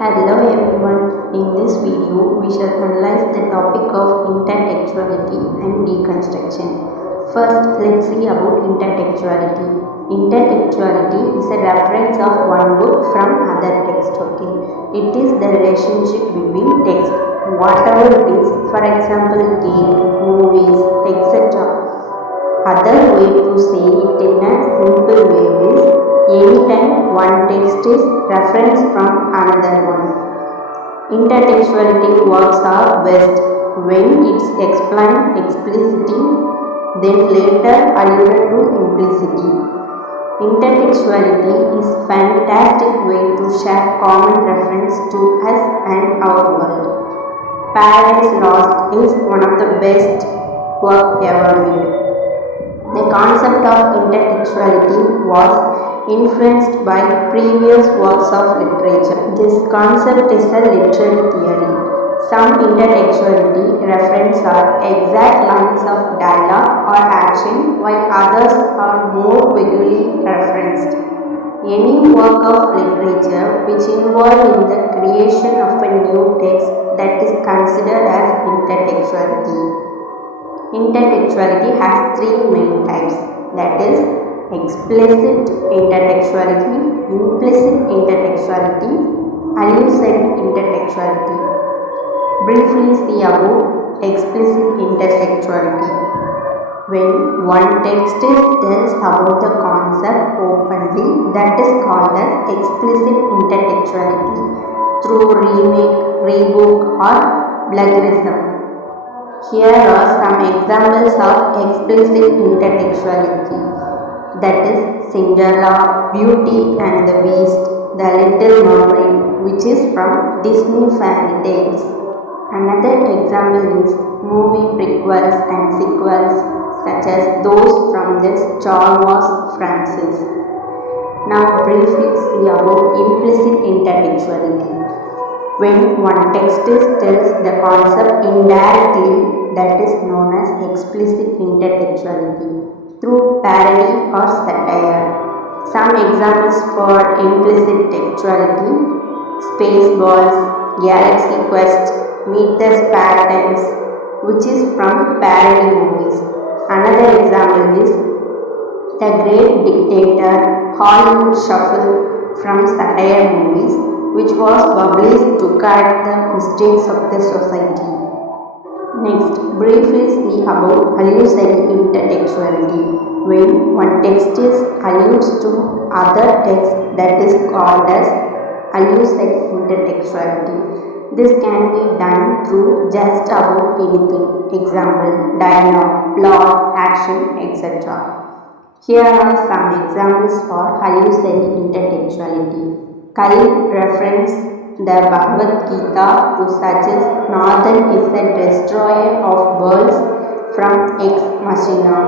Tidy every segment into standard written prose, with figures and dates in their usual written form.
Hello everyone, in this video we shall analyze the topic of intertextuality and deconstruction. First, let's see about intertextuality. Intertextuality is a reference of one book from other text. It is the relationship between text, whatever it is, for example game, movies, etc. Other way to say it in a simple way is anytime one text is reference from another one. Intertextuality works are best when it's explained explicitly, then later alluded to implicitly. Intertextuality is fantastic way to share common reference to us and our world. Paradise Lost is one of the best work ever made. The concept of intertextuality was influenced by previous works of literature. This concept is a literary theory. Some intertextuality references are exact lines of dialogue or action, while others are more vaguely referenced. Any work of literature which involves in the creation of a new text that is considered as intertextuality. Intertextuality has three main types, that is explicit intertextuality, implicit intertextuality, allusive intertextuality. Briefly see about explicit intertextuality. When one text tells about the concept openly, that is called as explicit intertextuality through remake, rebook or plagiarism. Here are some examples of explicit intertextuality, that is Cinderella, Beauty and the Beast, The Little Mermaid, which is from Disney fairy tales. Another example is movie prequels and sequels such as those from the Star Wars franchise. Now briefly see about implicit intertextuality. When one text tells the concept indirectly, that is known as explicit intertextuality through parody or satire. Some examples for implicit textuality: Spaceballs, Galaxy Quest, Meet the Spartans, which is from parody movies. Another example is The Great Dictator, Hollywood Shuffle from satire movies, which was published to correct the mistakes of the society. Next, briefly see about allusive intertextuality. When one text alludes to other text, that is called as allusive intertextuality. This can be done through just about anything, example, dialogue, plot, action, etc. Here are some examples for allusive intertextuality. Kali reference the Bhagavad Gita to suggest Nathan is the destroyer of worlds from Ex Machina.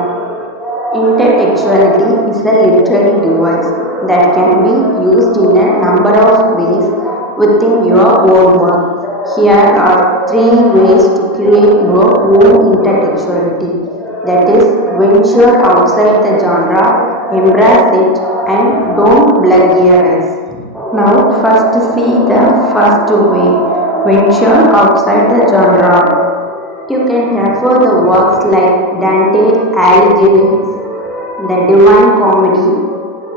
Intertextuality is a literary device that can be used in a number of ways within your own work. Here are three ways to create your own intertextuality. That is, venture outside the genre, embrace it, and don't plagiarize. Now first see the first way, venture outside the genre. You can refer the works like Dante Alighieri's The Divine Comedy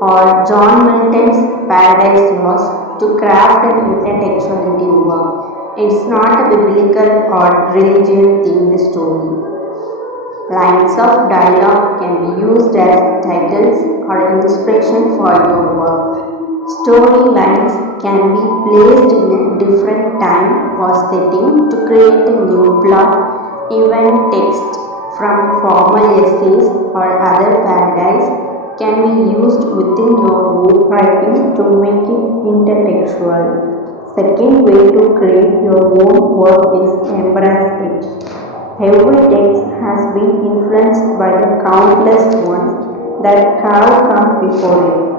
or John Milton's Paradise Lost to craft an intertextuality work. It's not a biblical or religion themed story. Lines of dialogue can be used as titles or inspiration for your work. Storylines can be placed in a different time or setting to create a new plot. Even text from formal essays or other parodies can be used within your own writing to make it intertextual. Second way to create your own work is embrace it. Every text has been influenced by the countless ones that have come before it.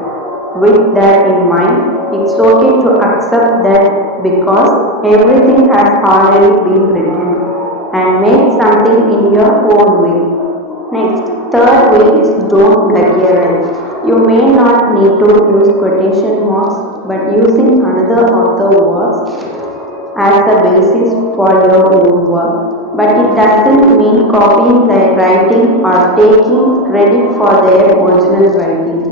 With that in mind, it's okay to accept that because everything has already been written and make something in your own way. Next, third way is don't plagiarize. You may not need to use quotation marks, but using another author's works as the basis for your own work, but it doesn't mean copying their writing or taking credit for their original writing.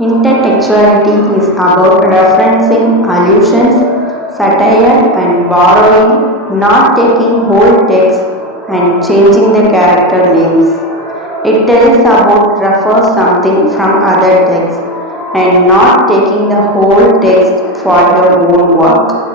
Intertextuality is about referencing allusions, satire, and borrowing, not taking whole text and changing the character names. It tells about refer something from other texts and not taking the whole text for your own work.